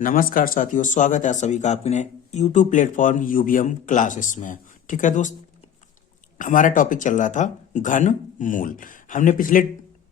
नमस्कार साथियों, स्वागत है आप सभी का आपने YouTube प्लेटफॉर्म यूबीएम क्लासेस में। ठीक है दोस्त, हमारा टॉपिक चल रहा था घन मूल। हमने पिछले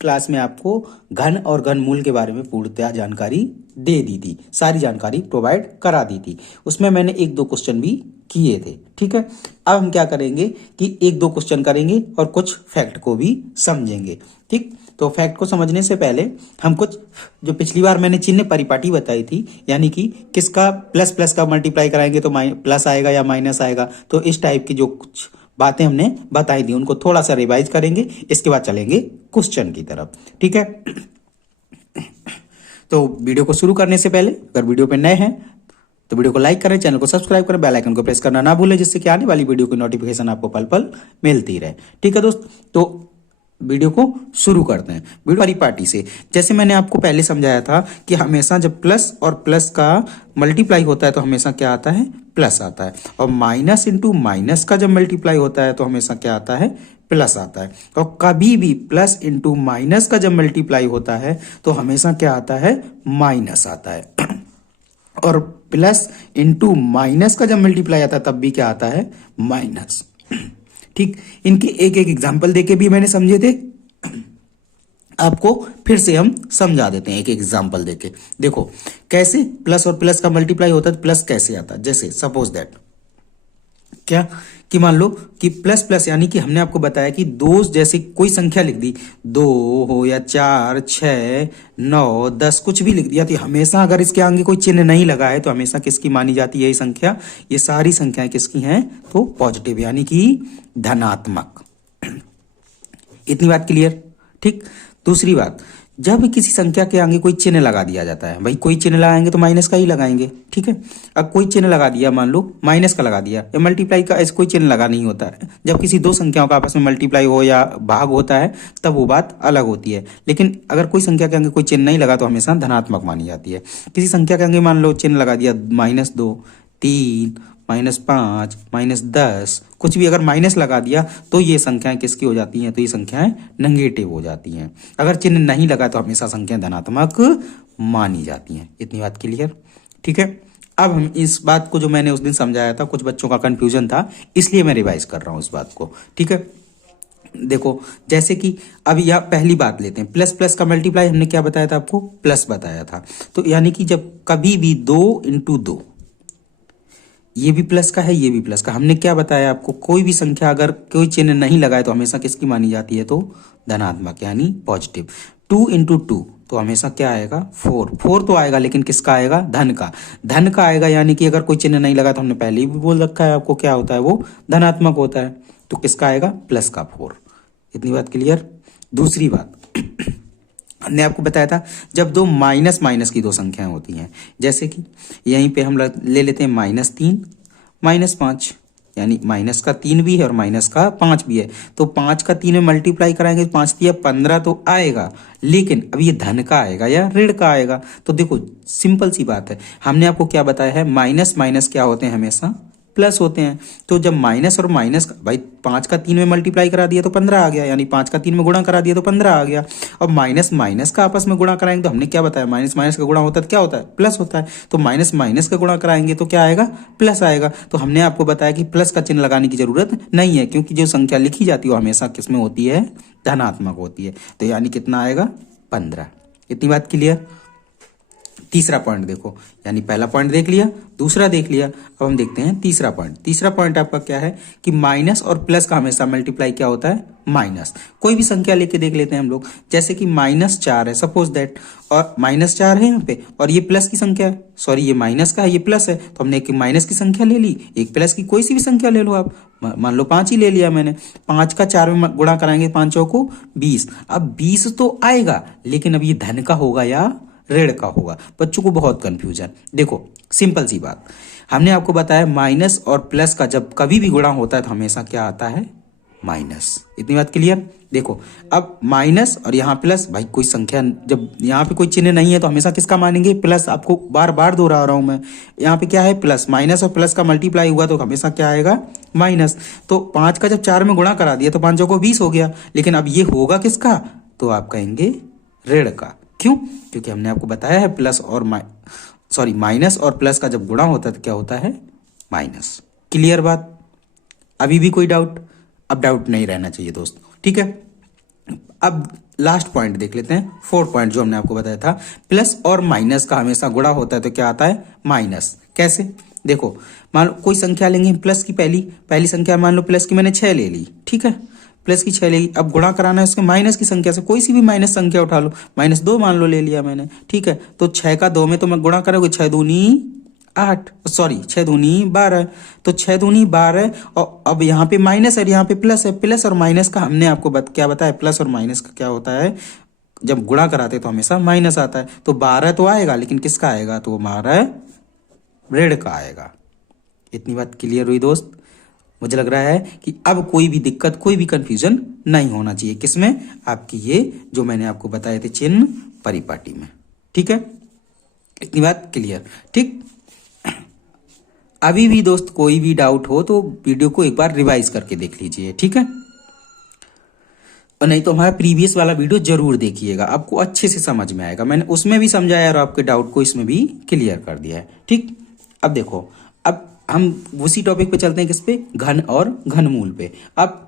क्लास में आपको घन और घन मूल के बारे में पूर्णतः जानकारी दे दी थी, सारी जानकारी प्रोवाइड करा दी थी। उसमें मैंने एक दो क्वेश्चन भी किए थे। ठीक है, अब हम क्या करेंगे कि एक दो क्वेश्चन करेंगे और कुछ फैक्ट को भी समझेंगे। ठीक, तो फैक्ट को समझने से पहले हम कुछ जो पिछली बार मैंने चिन्ह परिपाटी बताई थी, यानी कि किसका प्लस प्लस का मल्टीप्लाई कराएंगे तो प्लस आएगा या माइनस आएगा, तो इस टाइप की जो कुछ बातें हमने बताई थी उनको थोड़ा सा रिवाइज करेंगे। इसके बाद चलेंगे क्वेश्चन की तरफ। ठीक है, तो वीडियो को शुरू करने से पहले अगर वीडियो पे नए हैं तो वीडियो को लाइक करें, चैनल को सब्सक्राइब करें, बेल आइकन को प्रेस करना ना भूलें, जिससे कि आने वाली वीडियो की नोटिफिकेशन आपको पल पल मिलती रहे। ठीक है दोस्त, तो वीडियो को शुरू करते हैं वीडियो परिपाटी से। जैसे मैंने आपको पहले समझाया था कि हमेशा जब प्लस और प्लस का मल्टीप्लाई होता है तो हमेशा क्या आता है, प्लस आता है। और माइनस इंटू माइनस का जब मल्टीप्लाई होता है तो हमेशा क्या आता है, प्लस आता है। और कभी भी प्लस इंटू माइनस का जब मल्टीप्लाई होता है तो हमेशा क्या आता है, माइनस आता है। और प्लस इंटू माइनस का जब मल्टीप्लाई आता है तब भी क्या आता है, माइनस। ठीक, इनके एक एक एग्जाम्पल देके भी मैंने समझे थे, आपको फिर से हम समझा देते हैं एक एक एग्जाम्पल देके। देखो कैसे प्लस और प्लस का मल्टीप्लाई होता है, प्लस कैसे आता है। जैसे सपोज दैट क्या कि मान लो कि प्लस प्लस यानी कि हमने आपको बताया कि दो जैसे कोई संख्या लिख दी, 2 हो या 4, 6, 9, 10 कुछ भी लिख दिया, तो हमेशा अगर इसके आगे कोई चिन्ह नहीं लगा है तो हमेशा किसकी मानी जाती है ये संख्या, ये सारी संख्याएं किसकी हैं, तो पॉजिटिव यानी कि धनात्मक। इतनी बात क्लियर। ठीक, दूसरी बात, जब किसी संख्या के आगे कोई चिन्ह लगा दिया जाता है, भाई कोई चिन्ह लगाएंगे तो माइनस का ही लगाएंगे। ठीक है, अब कोई चिन्ह लगा दिया, मान लो माइनस का लगा दिया या मल्टीप्लाई का, ऐसे कोई चिन्ह लगा नहीं होता है। जब किसी दो संख्याओं का आपस में मल्टीप्लाई हो या भाग होता है तब वो बात अलग होती है। लेकिन अगर कोई संख्या के आगे कोई चिन्ह नहीं लगा तो हमेशा धनात्मक मानी जाती है। किसी संख्या के आगे मान लो चिन्ह लगा दिया -2, 3, -5, -10, कुछ भी अगर माइनस लगा दिया तो ये संख्याएं किसकी हो जाती हैं, तो ये संख्याएं नेगेटिव हो जाती हैं। अगर चिन्ह नहीं लगा तो हमेशा संख्याएं धनात्मक मानी जाती हैं। इतनी बात क्लियर। ठीक है, अब हम इस बात को जो मैंने उस दिन समझाया था, कुछ बच्चों का कंफ्यूजन था, इसलिए मैं रिवाइज कर रहा हूं इस बात को। ठीक है, देखो जैसे कि अब यह पहली बात लेते हैं, प्लस प्लस का मल्टीप्लाई हमने क्या बताया था आपको, प्लस बताया था। तो यानी कि जब कभी भी 2 इंटू 2, ये भी प्लस का है ये भी प्लस का, हमने क्या बताया आपको, कोई भी संख्या अगर कोई चिन्ह नहीं लगाए तो हमेशा किसकी मानी जाती है, तो धनात्मक यानी पॉजिटिव। 2 इंटू 2 तो हमेशा क्या आएगा, 4 तो आएगा, लेकिन किसका आएगा, धन का। धन का आएगा यानी कि अगर कोई चिन्ह नहीं लगा तो हमने पहले ही भी बोल रखा है आपको क्या होता है, वो धनात्मक होता है। तो किसका आएगा, प्लस का 4। इतनी बात क्लियर। दूसरी बात हमने आपको बताया था जब दो माइनस माइनस की दो संख्याएं होती हैं, जैसे कि यहीं पे हम ले लेते हैं -3, -5, यानी माइनस का 3 भी है और माइनस का 5 भी है। तो 5 का 3 में मल्टीप्लाई कराएंगे, 5 दिया 15 तो आएगा, लेकिन अब ये धन का आएगा या ऋण का आएगा। तो देखो सिंपल सी बात है, हमने आपको क्या बताया है, माइनस माइनस क्या होते हैं, हमेशा प्लस होते हैं। तो जब माइनस और माइनस का, भाई 5 का 3 में मल्टीप्लाई करा दिया तो 15 आ गया, यानी 5 का 3 में गुणा करा दिया तो 15 आ गया। और माइनस माइनस का आपस में गुणा कराएंगे तो हमने क्या बताया, माइनस माइनस का गुणा होता है क्या होता है, प्लस होता है। तो माइनस माइनस का गुणा कराएंगे तो क्या आएगा, प्लस आएगा। तो हमने आपको बताया कि प्लस का चिन्ह लगाने की जरूरत नहीं है, क्योंकि जो संख्या लिखी जाती है वो हमेशा किसमें होती है, धनात्मक होती है। तो यानी कितना आएगा, 15। इतनी बात क्लियर। तीसरा पॉइंट देखो, यानी पहला पॉइंट देख लिया, दूसरा देख लिया, अब हम देखते हैं तीसरा पॉइंट। तीसरा पॉइंट आपका क्या है कि माइनस और प्लस का हमेशा मल्टीप्लाई क्या होता है, माइनस। कोई भी संख्या लेके देख लेते हैं हम लोग, जैसे कि -4 है सपोज दैट, और -4 है यहाँ पे, और ये प्लस की संख्या है, सॉरी ये माइनस का है ये प्लस है, तो हमने एक माइनस की संख्या ले ली, एक प्लस की कोई सी भी संख्या ले लो आप, मान लो 5 ही ले लिया मैंने। 5 का 4 में गुणा कराएंगे, 5 चौको 20। अब 20 तो आएगा, लेकिन अब ये धन का होगा या ऋण का होगा। बच्चों को बहुत कंफ्यूजन। देखो सिंपल सी बात, हमने आपको बताया माइनस और प्लस का जब कभी भी गुणा होता है तो हमेशा क्या आता है, माइनस। इतनी बात क्लियर। देखो अब माइनस और यहाँ प्लस, भाई कोई संख्या जब यहाँ पे कोई चिन्ह नहीं है तो हमेशा किसका मानेंगे, प्लस। आपको बार बार दोहरा रहा हूं मैं, यहाँ पे क्या है, प्लस। माइनस और प्लस का मल्टीप्लाई हुआ तो हमेशा क्या आएगा, माइनस। तो 5 का जब 4 में गुणा करा दिया तो 5 को 20 हो गया, लेकिन अब ये होगा किसका, तो आप कहेंगे ऋण का। क्यों, क्योंकि हमने आपको बताया है प्लस और सॉरी माइनस और प्लस का जब गुणा होता है तो क्या होता है, माइनस। क्लियर बात? अभी भी कोई डाउट? अब डाउट नहीं रहना चाहिए दोस्त, ठीक है। अब लास्ट पॉइंट देख लेते हैं, फोर्थ पॉइंट जो हमने आपको बताया था, प्लस और माइनस का हमेशा गुणा होता है तो क्या आता है, माइनस। कैसे? देखो, मान लो कोई संख्या लेंगे प्लस की, पहली संख्या मान लो प्लस की मैंने 6 ले ली, ठीक है, प्लस की 6 ले ली। अब गुणा कराना है उसके माइनस की संख्या से, कोई सी भी माइनस संख्या उठा लो, -2 मान लो ले लिया मैंने, ठीक है। तो 6 का 2 में तो मैं गुणा करोगे, 6 दूनी 8, सॉरी 6 दूनी 12, तो 6 दूनी 12। और अब यहाँ पे माइनस है, यहाँ पे प्लस है। प्लस और माइनस का हमने आपको क्या बताया, प्लस और माइनस का क्या होता है, जब गुणा कराते तो हमेशा माइनस आता है। तो 12 तो आएगा, लेकिन किसका आएगा, तो 12 ऋण का आएगा। इतनी बात क्लियर हुई दोस्त? मुझे लग रहा है कि अब कोई भी दिक्कत, कोई भी कंफ्यूजन नहीं होना चाहिए किसमें, आपकी ये जो मैंने आपको बताए थे चिन्ह परिपाटी में, ठीक है। इतनी बात क्लियर, ठीक। अभी भी दोस्त कोई भी डाउट हो तो वीडियो को एक बार रिवाइज करके देख लीजिए, ठीक है। और नहीं तो हमारा प्रीवियस वाला वीडियो जरूर देखिएगा, आपको अच्छे से समझ में आएगा। मैंने उसमें भी समझाया और आपके डाउट को इसमें भी क्लियर कर दिया है, ठीक। अब देखो, अब हम उसी टॉपिक पे चलते हैं, किस पे, घन और घनमूल पे। अब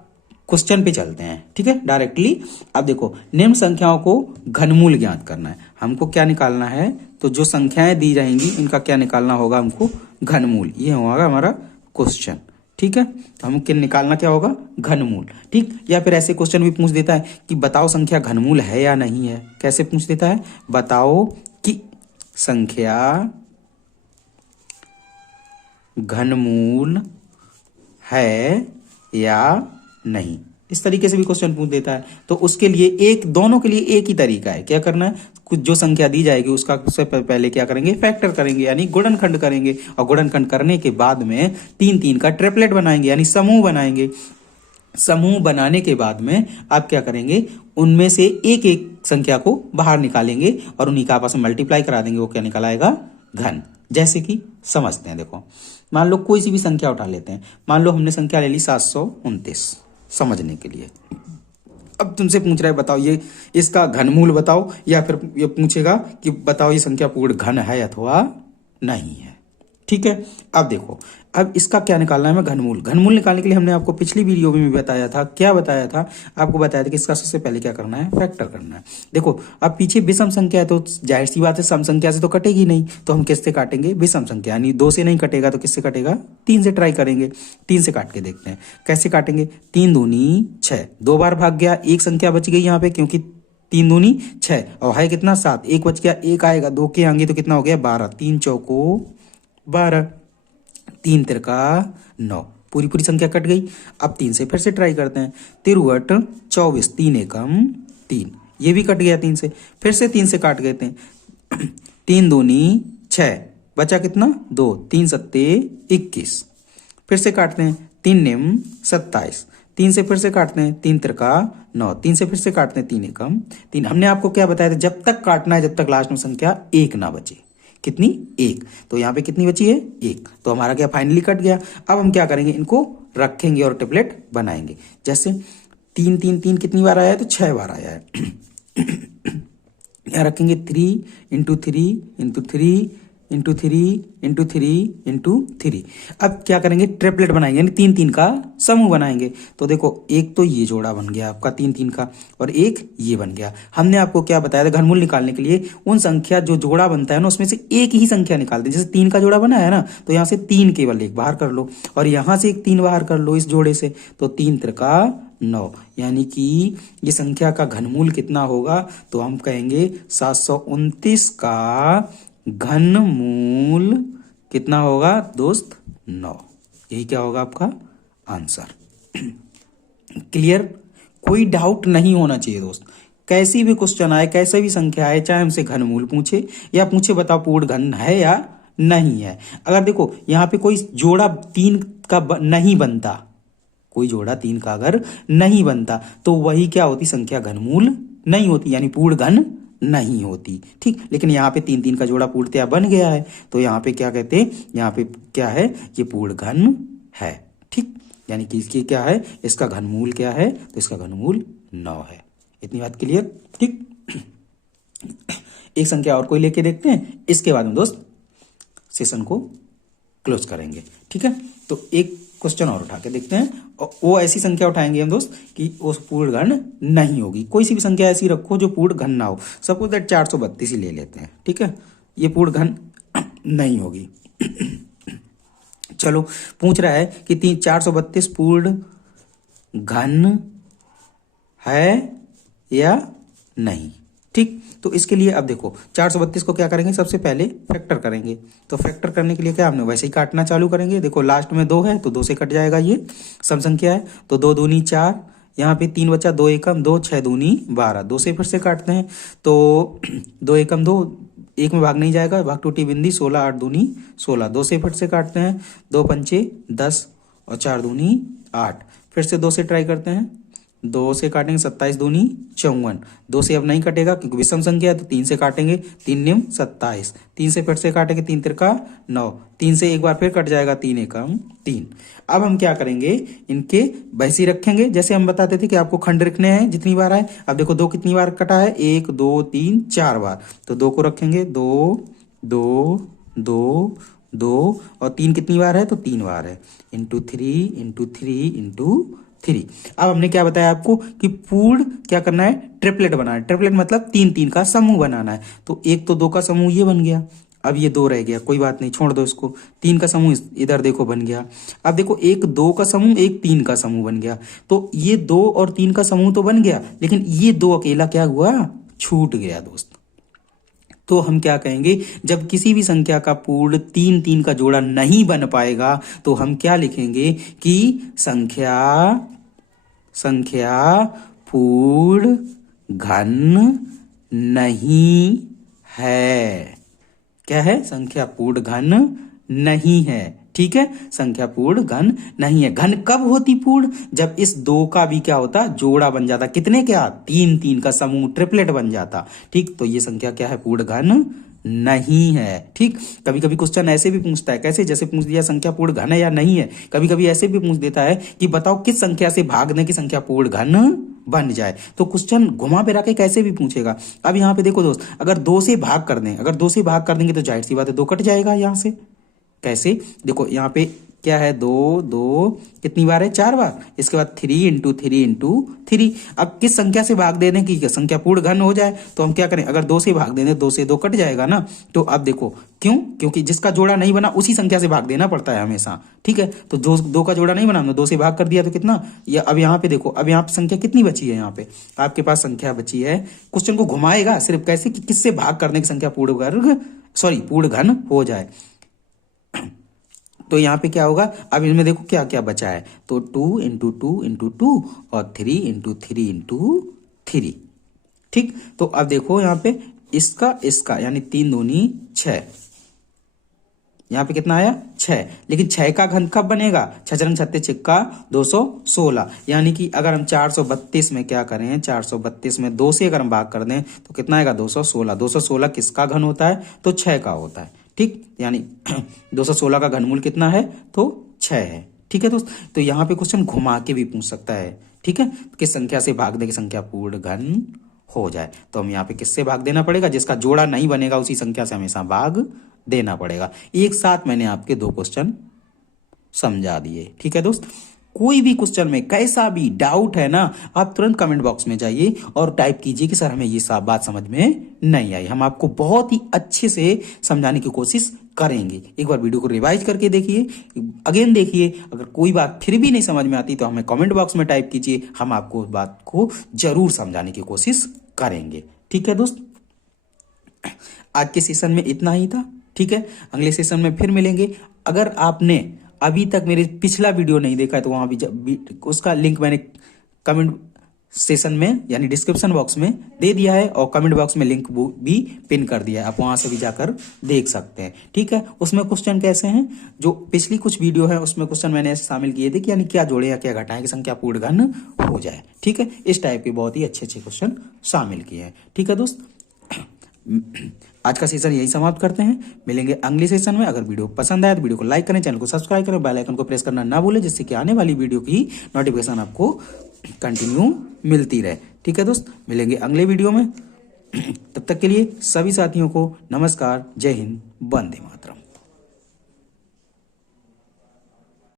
क्वेश्चन पे चलते हैं, ठीक है, डायरेक्टली। अब देखो, निम्न संख्याओं को घनमूल ज्ञात करना है। हमको क्या निकालना है, तो जो संख्याएं दी जाएंगी इनका क्या निकालना होगा हमको, घनमूल। ये होगा हमारा क्वेश्चन, ठीक है। तो हमको निकालना क्या होगा, घनमूल, ठीक। या फिर ऐसे क्वेश्चन भी पूछ देता है कि बताओ संख्या घनमूल है या नहीं है। कैसे पूछ देता है, बताओ कि संख्या घनमूल है या नहीं, इस तरीके से भी क्वेश्चन पूछ देता है। तो उसके लिए एक, दोनों के लिए एक ही तरीका है, क्या करना है, कुछ जो संख्या दी जाएगी उसका सबसे पहले क्या करेंगे, फैक्टर करेंगे, यानी गुणनखंड करेंगे। और गुणनखंड करने के बाद में 3-3 का ट्रिपलेट बनाएंगे, यानी समूह बनाएंगे। समूह बनाने के बाद में आप क्या करेंगे, उनमें से एक एक संख्या को बाहर निकालेंगे और उन्हीं का आपस में मल्टीप्लाई करा देंगे। वो क्या निकल आएगा, घन। जैसे कि समझते हैं, देखो मान लो कोई सी भी संख्या उठा लेते हैं। मान लो हमने संख्या ले ली 729, समझने के लिए। अब तुमसे पूछ रहा है बताओ ये इसका घनमूल बताओ, या फिर ये पूछेगा कि बताओ ये संख्या पूर्ण घन है अथवा नहीं है, ठीक है। अब देखो, अब इसका क्या निकालना है, हमें घनमूल। घनमूल निकालने के लिए हमने आपको पिछली वीडियो में भी बताया था, क्या बताया था, आपको बताया था कि इसका सबसे पहले क्या करना है, फैक्टर करना है। देखो, अब पीछे विषम संख्या है तो जाहिर सी बात है सम संख्या से तो कटेगी नहीं, तो हम किससे काटेंगे, विषम संख्या, यानी 2 से नहीं कटेगा तो किससे कटेगा, 3 से ट्राई करेंगे। 3 से काट के देखते हैं कैसे काटेंगे। 3 दूनी 6, 2 बार भाग गया, एक संख्या बच गई यहाँ पे, क्योंकि 3 दूनी 6 और है कितना 7, एक बच गया, एक आएगा, 2 के आएंगे तो कितना हो गया 12, 3 चौको 12, 3 तिरका 9, पूरी पूरी संख्या कट गई। अब 3 से फिर से ट्राई करते हैं, 3 24, 3 एकम 3, ये भी कट गया 3 से। फिर से 3 से काट गए थे, 3 दूनी 6, बचा कितना 2, 3 सत्ते 21। फिर से काटते हैं, 3 निम 27, 3 से फिर से काटते हैं, 3 तिरका 9, 3 से फिर से काटते हैं, 3 एकम 3। हमने आपको क्या बताया था, जब तक काटना है जब तक लास्ट में संख्या 1 ना बचे। कितनी, 1। तो यहाँ पे कितनी बची है, 1। तो हमारा क्या फाइनली कट गया। अब हम क्या करेंगे, इनको रखेंगे और ट्रिपलेट बनाएंगे। जैसे 3 3 3 कितनी बार आया है, तो 6 बार आया है। यहाँ रखेंगे 3 into 3 into 3 into 3 into 3 into 3। अब क्या करेंगे, ट्रिपलेट बनाएंगे, यानी 3 3 का समूह बनाएंगे। तो देखो, एक तो ये जोड़ा बन गया आपका 3 3 का, और एक ये बन गया। हमने आपको क्या बताया था, घनमूल निकालने के लिए उन संख्या जो जोड़ा बनता है ना उसमें से एक ही संख्या निकालते हैं। जैसे 3 का जोड़ा बना है ना, तो यहाँ से 3 केवल एक बाहर कर लो, और यहाँ से एक 3 बाहर कर लो इस जोड़े से, तो 3 तिरका 9, यानी कि ये संख्या का घनमूल कितना होगा, तो हम कहेंगे 729 का घनमूल कितना होगा दोस्त, 9। यही क्या होगा आपका आंसर। क्लियर, कोई डाउट नहीं होना चाहिए दोस्त। कैसी भी क्वेश्चन आए, कैसे भी संख्या आए, चाहे हमसे घनमूल पूछे या पूछे बताओ पूर्ण घन है या नहीं है। अगर देखो यहाँ पे कोई जोड़ा 3 का नहीं बनता, कोई जोड़ा 3 का अगर नहीं बनता तो वही क्या होती, संख्या घनमूल नहीं होती, यानी पूर्ण घन नहीं होती, ठीक। लेकिन यहाँ पे 3 3 का जोड़ा पूर्णतया बन गया है, तो यहाँ पे क्या कहते हैं, यहाँ पे क्या है, ये पूर्ण घन है, ठीक। यानी कि इसकी क्या है, इसका घनमूल क्या है, तो इसका घनमूल 9 है। इतनी बात क्लियर, ठीक। एक संख्या और कोई लेके देखते हैं, इसके बाद में दोस्त सेशन को क्लोज करेंगे। ठीक है, तो एक क्वेश्चन और उठा के देखते हैं, और वो ऐसी संख्या उठाएंगे हम दोस्त कि वो पूर्ण घन नहीं होगी। कोई सी भी संख्या ऐसी रखो जो पूर्ण घन ना हो। सपोज दैट 432 ही ले लेते हैं। ठीक है, ये पूर्ण घन नहीं होगी। चलो, पूछ रहा है कि 432 पूर्ण घन है या नहीं। ठीक, तो इसके लिए अब देखो 432 को क्या करेंगे, सबसे पहले फैक्टर करेंगे। तो फैक्टर करने के लिए क्या, हमने वैसे ही काटना चालू करेंगे। देखो लास्ट में 2 है तो 2 से कट जाएगा, ये सम संख्या है। तो 2 दूनी 4, यहाँ पे 3 बचा, 2 एकम 2, 6 दूनी 12, 2 से फिर से काटते हैं। तो 2 एकम 2, 1 में भाग नहीं जाएगा, भाग टूटी बिंदी, 16, 8 दूनी 16, 2 से फिर से काटते हैं। 2 पंचे 10 और 4 दूनी 8, फिर से 2 से ट्राई करते हैं। 2 से काटेंगे, 27 दूनी 54, 2 से अब नहीं कटेगा क्योंकि विषम संख्या है, तो 3 से काटेंगे, 3 निम 27, 3 से फिर से काटेंगे, 3 तिरका 9, 3 से एक बार फिर कट जाएगा, 3 एकम 3। अब हम क्या करेंगे, इनके वैसे ही रखेंगे जैसे हम बताते थे कि आपको खंड रखने हैं जितनी बार आए। अब देखो 2 कितनी बार कटा है, 1 2 3 4 बार, तो 2 को रखेंगे, 2 2 2 2, और 3 कितनी बार है, तो 3 बार है, इंटू 3 इंटू 3 इंटू 3। अब हमने क्या बताया आपको कि पूर्ण क्या करना है, ट्रिपलेट बनाना है। ट्रिपलेट मतलब 3 3 का समूह बनाना है। तो 1 तो 2 का समूह ये बन गया, अब ये 2 रह गया, कोई बात नहीं, छोड़ दो इसको। 3 का समूह इधर देखो बन गया। अब देखो 1 2 का समूह, 1 3 का समूह बन गया। तो ये 2 और 3 का समूह तो बन गया, लेकिन ये 2 अकेला क्या हुआ, छूट गया दोस्त। तो हम क्या कहेंगे, जब किसी भी संख्या का पूर्ण 3 3 का जोड़ा नहीं बन पाएगा तो हम क्या लिखेंगे कि संख्या पूर्ण घन नहीं है। क्या है, संख्या पूर्ण घन नहीं है। ठीक है, संख्या पूर्ण घन नहीं है। घन कब होती पूर्ण, जब इस 2 का भी क्या होता, जोड़ा बन जाता। कितने, क्या 3 3 का समूह, ट्रिपलेट बन जाता। ठीक, तो ये संख्या क्या है, पूर्ण घन नहीं है। ठीक, कभी कभी क्वेश्चन ऐसे भी पूछता है, कैसे, जैसे पूछ दिया संख्या पूर्ण घन है या नहीं है। कभी कभी ऐसे भी पूछ देता है कि बताओ किस संख्या से भाग दें कि संख्या पूर्ण घन बन जाए। तो क्वेश्चन घुमा फिरा के कैसे भी पूछेगा। अब यहाँ पे देखो दोस्त, अगर 2 से भाग कर दें, अगर 2 से भाग कर देंगे तो जाहिर सी बात है 2 कट जाएगा यहाँ से। कैसे, देखो यहाँ पे क्या है, 2 2 कितनी बार है, 4 बार। इसके बाद 3 इंटू 3 इंटू 3। अब किस संख्या से भाग दे दें कि संख्या पूर्ण घन हो जाए, तो हम क्या करें, अगर 2 से भाग दे दें, 2 से 2 कट जाएगा ना। तो अब देखो क्यों, क्योंकि जिसका जोड़ा नहीं बना उसी संख्या से भाग देना पड़ता है हमेशा। ठीक है, तो 2 का जोड़ा नहीं बना, हमने 2 से भाग कर दिया तो कितना, या अब यहाँ पे देखो, अब यहाँ पे संख्या कितनी बची है, यहाँ पे आपके पास संख्या बची है। क्वेश्चन को घुमाएगा सिर्फ कैसे, कि किससे भाग करने की संख्या पूर्ण घन हो जाए। तो यहाँ पे क्या होगा, अब इनमें देखो क्या क्या बचा है, तो 2 इंटू 2 इंटू 2 और 3 इंटू 3 इंटू 3। ठीक, तो अब देखो यहाँ पे इसका यानी 3 दूनी 6, यहाँ पे कितना आया, 6। लेकिन 6 का घन कब बनेगा, 6 रंग 36 छिक्का 216, यानी कि अगर हम 432 में क्या करें, 432 में 2 से अगर हम भाग कर दें तो कितना आएगा, 216। 216 किसका घन होता है, तो 6 का होता है। ठीक, यानी 216 का घनमूल कितना है, तो 6 है। ठीक है दोस्त, तो यहाँ पे क्वेश्चन घुमा के भी पूछ सकता है। ठीक है, किस संख्या से भाग दे कि संख्या पूर्ण घन हो जाए, तो हम यहाँ पे किससे भाग देना पड़ेगा, जिसका जोड़ा नहीं बनेगा उसी संख्या से हमेशा भाग देना पड़ेगा। एक साथ मैंने आपके 2 क्वेश्चन समझा दिए। ठीक है दोस्त, कोई भी क्वेश्चन में कैसा भी डाउट है ना, आप तुरंत कमेंट बॉक्स में जाइए और टाइप कीजिए कि सर हमें ये सब बात समझ में नहीं आई। हम आपको बहुत ही अच्छे से समझाने की कोशिश करेंगे। एक बार वीडियो को रिवाइज करके देखिए, अगेन देखिए। अगर कोई बात फिर भी नहीं समझ में आती तो हमें कमेंट बॉक्स में टाइप कीजिए, हम आपको उस बात को जरूर समझाने की कोशिश करेंगे। ठीक है दोस्त, आज के सेशन में इतना ही था। ठीक है, अगले सेशन में फिर मिलेंगे। अगर आपने अभी तक मेरे पिछला वीडियो नहीं देखा है तो वहां भी उसका लिंक मैंने कमेंट सेशन में यानी डिस्क्रिप्शन बॉक्स में दे दिया है, और कमेंट बॉक्स में लिंक भी पिन कर दिया है, आप वहां से भी जाकर देख सकते हैं। ठीक है, उसमें क्वेश्चन कैसे हैं, जो पिछली कुछ वीडियो है उसमें क्वेश्चन मैंने ऐसे शामिल किए थे कि यानी क्या जोड़े या क्या घटाएं कि संख्या पूर्ण घन हो जाए। ठीक है, इस टाइप के बहुत ही अच्छे अच्छे क्वेश्चन शामिल किए हैं। ठीक है दोस्त, आज का सेशन यही समाप्त करते हैं, मिलेंगे अगले सेशन में। अगर वीडियो पसंद आए तो वीडियो को लाइक करें, चैनल को सब्सक्राइब करें, बेल आइकन को प्रेस करना ना भूलें, जिससे कि आने वाली वीडियो की नोटिफिकेशन आपको कंटिन्यू मिलती रहे। ठीक है दोस्त, मिलेंगे अगले वीडियो में। तब तक के लिए सभी साथियों को नमस्कार, जय हिंद, वंदे मातरम।